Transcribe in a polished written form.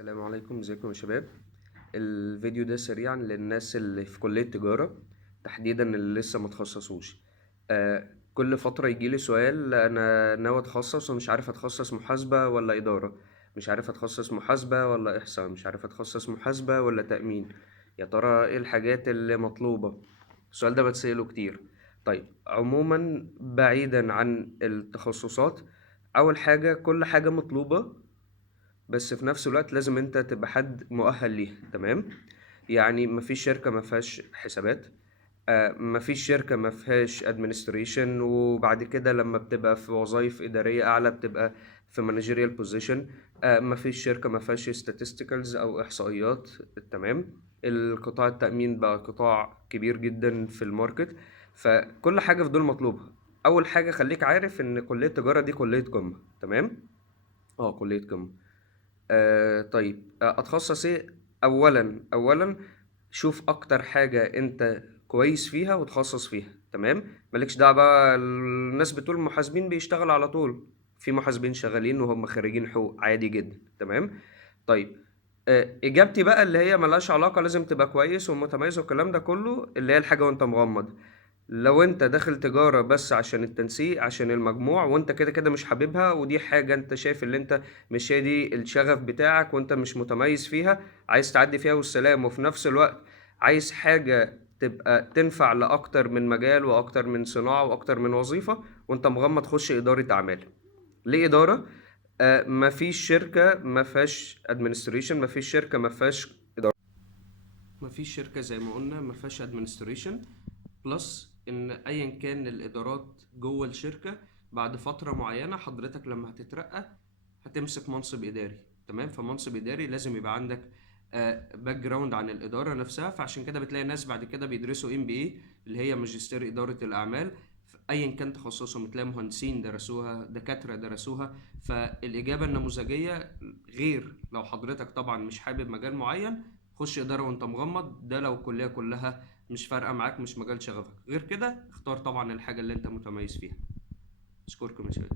السلام عليكم، ازيكم يا شباب. الفيديو ده سريعا للناس اللي في كلية تجارة، تحديدا اللي لسه ما تخصصوش. كل فترة يجيلي سؤال: انا ناوي اتخصص ومش عارف اتخصص محاسبة ولا إدارة، مش عارف اتخصص محاسبة ولا إحصاء، مش عارف اتخصص محاسبة ولا تأمين. يا ترى ايه الحاجات اللي مطلوبة؟ السؤال ده بتسأله كتير. طيب عموما بعيدا عن التخصصات، اول حاجة كل حاجة مطلوبة، بس في نفس الوقت لازم انت تبقى حد مؤهل ليها. تمام؟ يعني مفيش شركة ما فيهاش حسابات، مفيش شركة ما فيهاش administration، وبعد كده لما بتبقى في وظائف إدارية أعلى بتبقى في managerial position. مفيش شركة ما فيهاش statistics أو إحصائيات. تمام؟ القطاع التأمين بقى قطاع كبير جدا في الماركت، فكل حاجة في دول مطلوبة. أول حاجة خليك عارف إن كلية التجارة دي كلية قمة. تمام؟ كلية قمة. طيب، اتخصص ايه؟ اولا شوف اكتر حاجة انت كويس فيها وتخصص فيها. تمام؟ مالكش دعوة بقى الناس بتقول محاسبين بيشتغل على طول، في محاسبين شغالين وهم خريجين حقوق عادي جدا. تمام؟ طيب، اجابتي بقى اللي هي ملهاش علاقة لازم تبقى كويس ومتميز والكلام ده كله، اللي هي الحاجة وانت مغمض. لو انت داخل تجارة بس عشان التنسيق عشان المجموع، وانت كده كده مش حاببها، ودي حاجة انت شايف اللي انت مش هي دي الشغف بتاعك وانت مش متميز فيها، عايز تعدي فيها والسلام، وفي نفس الوقت عايز حاجة تبقى تنفع لأكتر من مجال وأكتر من صناعة وأكتر من وظيفة، وانت مغمض، خش إدارة أعمال. ليه إدارة؟ مفيش شركة ما فيهاش administration، مفيش شركة ما فيهاش إدارة، مفيش شركة زي ما قلنا ما فيهاش administration. بلس ان ايا كان الادارات جوه الشركه، بعد فتره معينه حضرتك لما هتترقى هتمسك منصب اداري. تمام؟ فمنصب اداري لازم يبقى عندك باك جراوند عن الاداره نفسها، فعشان كده بتلاقي ناس بعد كده بيدرسوا MBA اللي هي ماجستير اداره الاعمال، ايا كان تخصصهم. تلاقي مهندسين درسوها، دكاتره درسوها. فالاجابه النموذجيه غير لو حضرتك طبعا مش حابب مجال معين، خش اداره وانت مغمض. ده لو الكليه كلها مش فارقه معاك، مش مجال شغفك. غير كده اختار طبعا الحاجه اللي انت متميز فيها. اشكركم يا شباب.